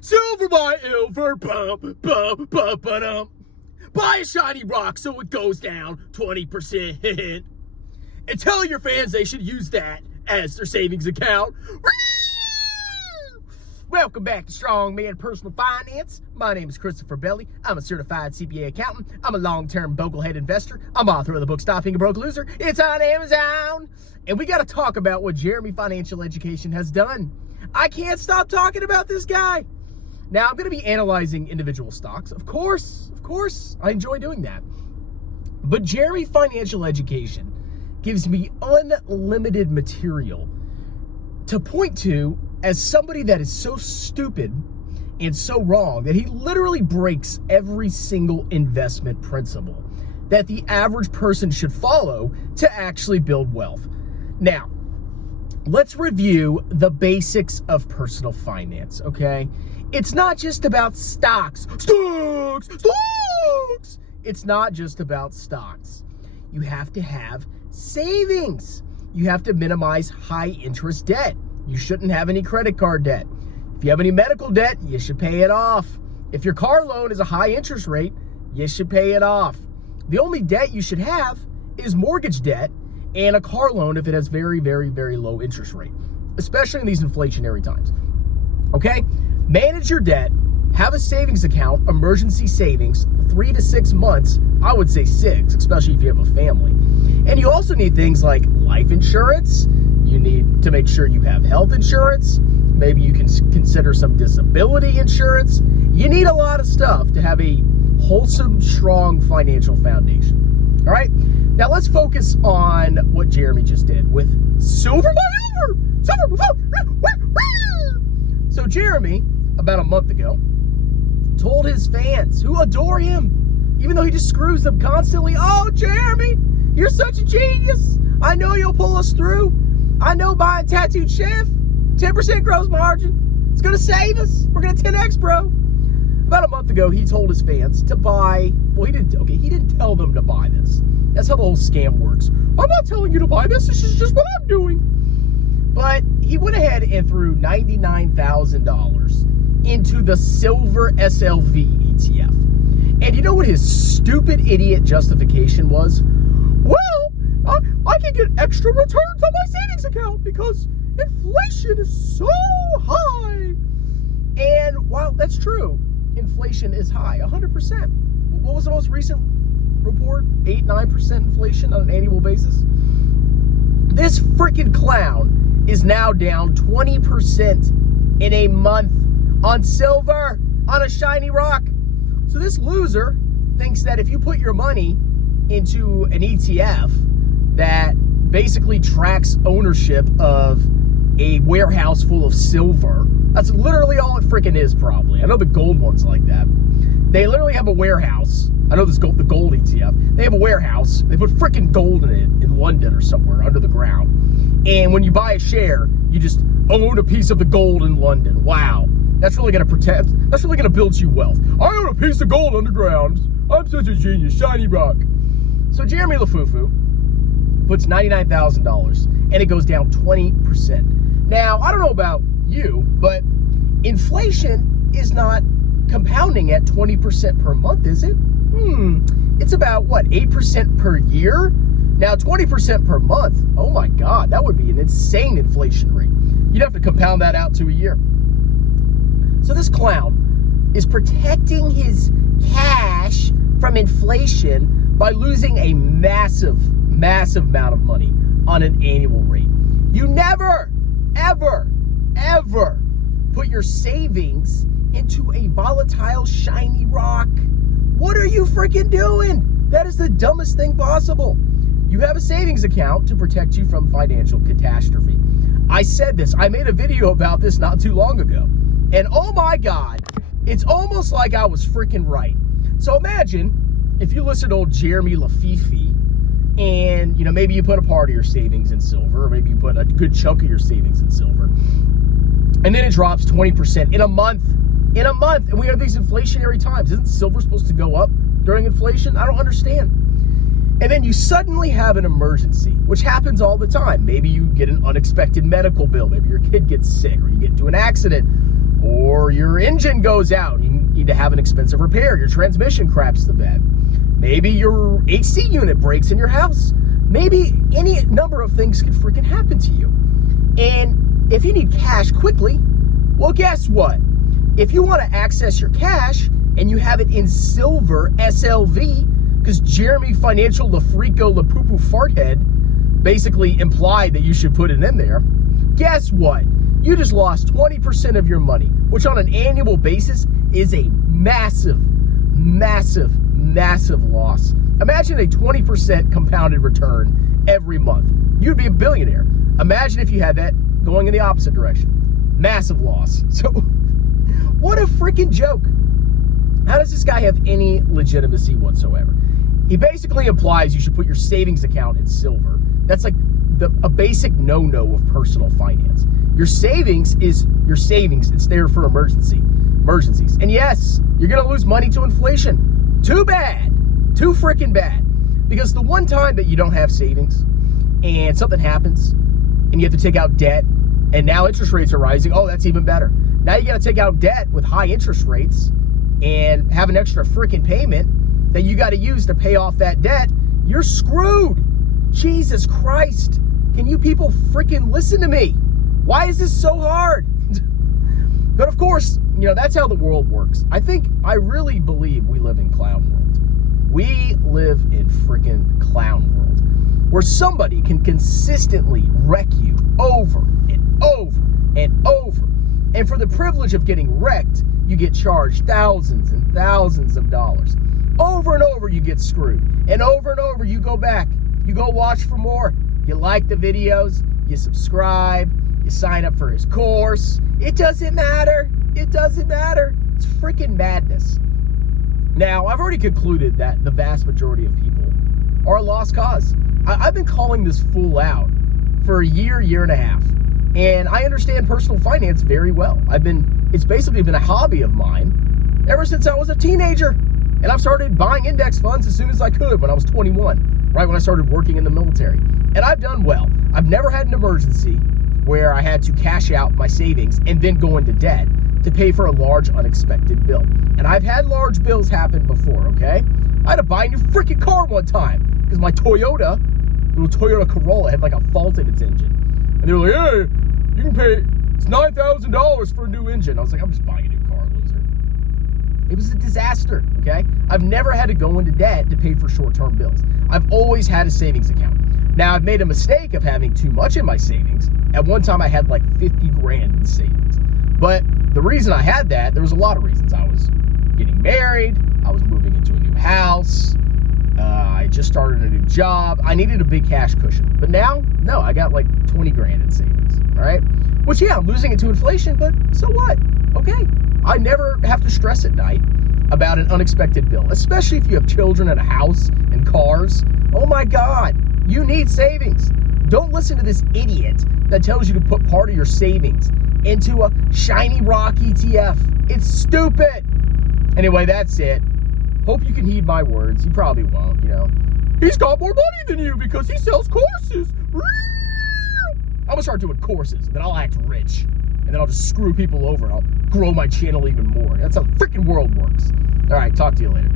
Silver by Ilver. Buy a shiny rock so it goes down 20%. And tell your fans they should use that as their savings account. Welcome back to Strong Man Personal Finance. My name is Christopher Belly. I'm a certified CPA accountant. I'm a long-term boglehead investor. I'm author of the book Stop Being a Broke Loser. It's on Amazon. And we got to talk about what Jeremy Financial Education has done. I can't stop talking about this guy. Now, I'm going to be analyzing individual stocks. Of course, I enjoy doing that. But Jeremy Financial Education gives me unlimited material to point to as somebody that is so stupid and so wrong that he literally breaks every single investment principle that the average person should follow to actually build wealth. Now, let's review the basics of personal finance, okay? It's not just about stocks. It's not just about stocks. You have to have savings. You have to minimize high interest debt. You shouldn't have any credit card debt. If you have any medical debt, you should pay it off. If your car loan is a high interest rate, you should pay it off. The only debt you should have is mortgage debt and a car loan if it has very, very, very low interest rate, especially in these inflationary times. Okay? Manage your debt, have a savings account, emergency savings, 3 to 6 months. I would say 6, especially if you have a family. And you also need things like life insurance. You need to make sure you have health insurance. Maybe you can consider some disability insurance. You need a lot of stuff to have a wholesome, strong financial foundation. All right? Now let's focus on what Jeremy just did with Silver by Ilver. So Jeremy, about a month ago, told his fans who adore him, even though he just screws them constantly, "Oh, Jeremy, you're such a genius. I know you'll pull us through. I know buying Tattooed Chef, 10% gross margin. It's going to save us. We're going to 10X, bro." About a month ago, he told his fans to buy, well, he didn't tell them to buy this. That's how the whole scam works. "I'm not telling you to buy this. This is just what I'm doing." But he went ahead and threw $99,000 into the Silver SLV ETF. And you know what his stupid idiot justification was? "Well, I can get extra returns on my savings account because inflation is so high." And while that's true, inflation is high, 100%. What was the most recent report? 8-9% inflation on an annual basis? This freaking clown is now down 20% in a month on silver, on a shiny rock. So this loser thinks that if you put your money into an ETF that basically tracks ownership of a warehouse full of silver, that's literally all it freaking is probably. I know the gold one's like that. They literally have a warehouse. I know this gold, the gold ETF. They have a warehouse. They put freaking gold in it in London or somewhere under the ground. And when you buy a share, you just own a piece of the gold in London. Wow. That's really going to protect, that's really going to build you wealth. "I own a piece of gold underground. I'm such a genius. Shiny rock." So Jeremy LaFufu puts $99,000 and it goes down 20%. Now, I don't know about you, but inflation is not compounding at 20% per month, is it? It's about, what, 8% per year? Now, 20% per month, oh my God, that would be an insane inflation rate. You'd have to compound that out to a year. So this clown is protecting his cash from inflation by losing a massive, massive amount of money on an annual rate. You never, ever, ever put your savings into a volatile, shiny rock. What are you freaking doing? That is the dumbest thing possible. You have a savings account to protect you from financial catastrophe. I said this. I made a video about this not too long ago. And oh my God, it's almost like I was freaking right. So imagine if you listen to old Jeremy Lafifi and, you know, maybe you put a part of your savings in silver, or maybe you put a good chunk of your savings in silver, and then it drops 20% in a month. And we have these inflationary times. Isn't silver supposed to go up during inflation? I don't understand. And then you suddenly have an emergency, which happens all the time. Maybe you get an unexpected medical bill. Maybe your kid gets sick, or you get into an accident, or your engine goes out and you need to have an expensive repair. Your transmission craps the bed. Maybe your AC unit breaks in your house. Maybe any number of things could freaking happen to you. And if you need cash quickly, well, guess what? If you want to access your cash and you have it in silver SLV, because Jeremy Financial LaFrico LaPoopoo Farthead basically implied that you should put it in there, guess what? You just lost 20% of your money, which on an annual basis is a massive, massive, massive loss. Imagine a 20% compounded return every month. You'd be a billionaire. Imagine if you had that going in the opposite direction. Massive loss. So, what a freaking joke. How does this guy have any legitimacy whatsoever? He basically implies you should put your savings account in silver. That's like a basic no-no of personal finance. Your savings is your savings. It's there for emergencies. And yes, you're going to lose money to inflation. Too bad. Too freaking bad. Because the one time that you don't have savings and something happens and you have to take out debt and now interest rates are rising, oh, that's even better. Now you got to take out debt with high interest rates and have an extra freaking payment that you got to use to pay off that debt. You're screwed. Jesus Christ. Can you people freaking listen to me? Why is this so hard? But of course, that's how the world works. I really believe we live in clown world. We live in freaking clown world where somebody can consistently wreck you over and over and over. And for the privilege of getting wrecked, you get charged thousands and thousands of dollars. Over and over, you get screwed. And over, you go back. You go watch for more. You like the videos. You subscribe. You sign up for his course. It doesn't matter. It doesn't matter. It's freaking madness. Now, I've already concluded that the vast majority of people are a lost cause. I've been calling this fool out for a year and a half. And I understand personal finance very well. It's basically been a hobby of mine ever since I was a teenager. And I've started buying index funds as soon as I could when I was 21, right when I started working in the military. And I've done well. I've never had an emergency where I had to cash out my savings and then go into debt to pay for a large unexpected bill. And I've had large bills happen before, okay? I had to buy a new freaking car one time because my little Toyota Corolla had like a fault in its engine. And they were like, hey, you can pay, it's $9,000 for a new engine. I was like, I'm just buying a new car, loser. It was a disaster, okay? I've never had to go into debt to pay for short-term bills. I've always had a savings account. Now, I've made a mistake of having too much in my savings. At one time, I had like 50 grand in savings. But the reason I had that, there was a lot of reasons. I was getting married. I was moving into a new house. I just started a new job. I needed a big cash cushion. But now, no, I got like 20 grand in savings, all right? Which, yeah, I'm losing it to inflation, but so what? Okay. I never have to stress at night about an unexpected bill, especially if you have children and a house and cars. Oh my God, you need savings. Don't listen to this idiot that tells you to put part of your savings into a shiny rock ETF. It's stupid. Anyway, that's it. Hope you can heed my words. You probably won't, He's got more money than you because he sells courses. I'm going to start doing courses, and then I'll act rich. And then I'll just screw people over, and I'll grow my channel even more. That's how the freaking world works. All right, talk to you later.